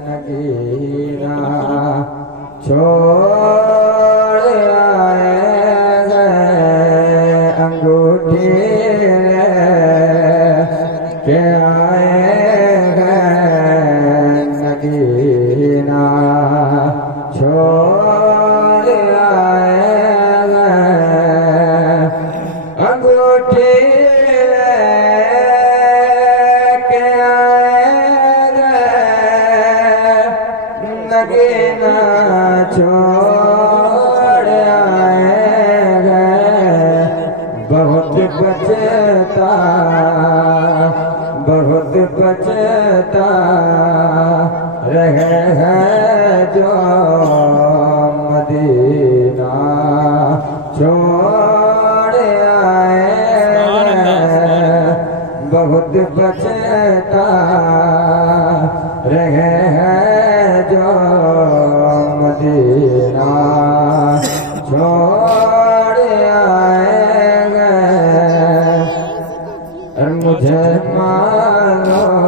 नगीना छोड़ आए गए अंगूठी के आए गए नगीना छोड़ आए गए अंगूठी नगीना छोड़ आए गए बहुत बचता रहे हैं जो मदीना छोड़ आए गए बहुत बचता रहे हैं जो मदीना छोड़ आए गए मुझे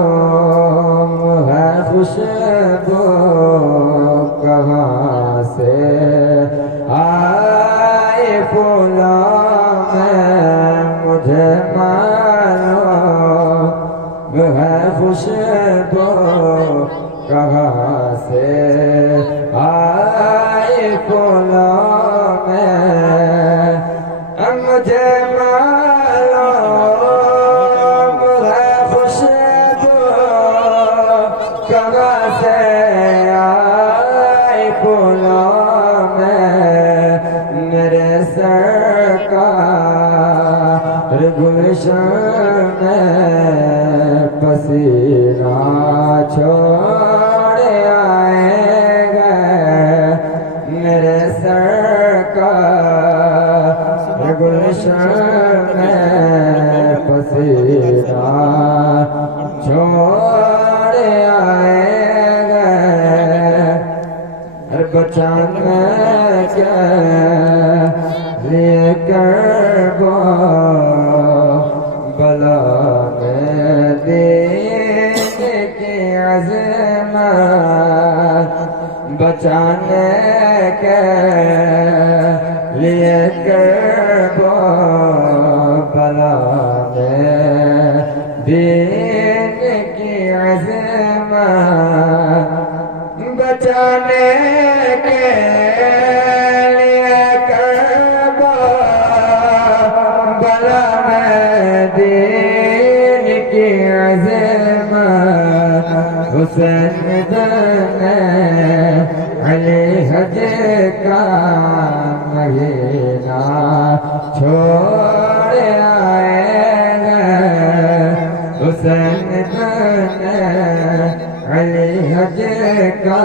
मालूम है खुशबू कहाँ से आए फूलों में मुझे मालूम है खुशबू कहाँ से आए फूलों में मुझे मालूम है खुशबू कहाँ से आए फूलों में मेरे सरकार गुलशन में पसीना छोड़ आए गए मेरे सरकार गुलशन में पसीना छोड़ आए गए बचाने के लिए करबो बला में दीन की अज़मत बचाने के लिए करबो बला में दीन की अज़मत बचाने के लिए करबो बला में दीन की अज़मत हुसैन ने अली हज का महीना छोड़ आए गए हुसैन ने अली हज का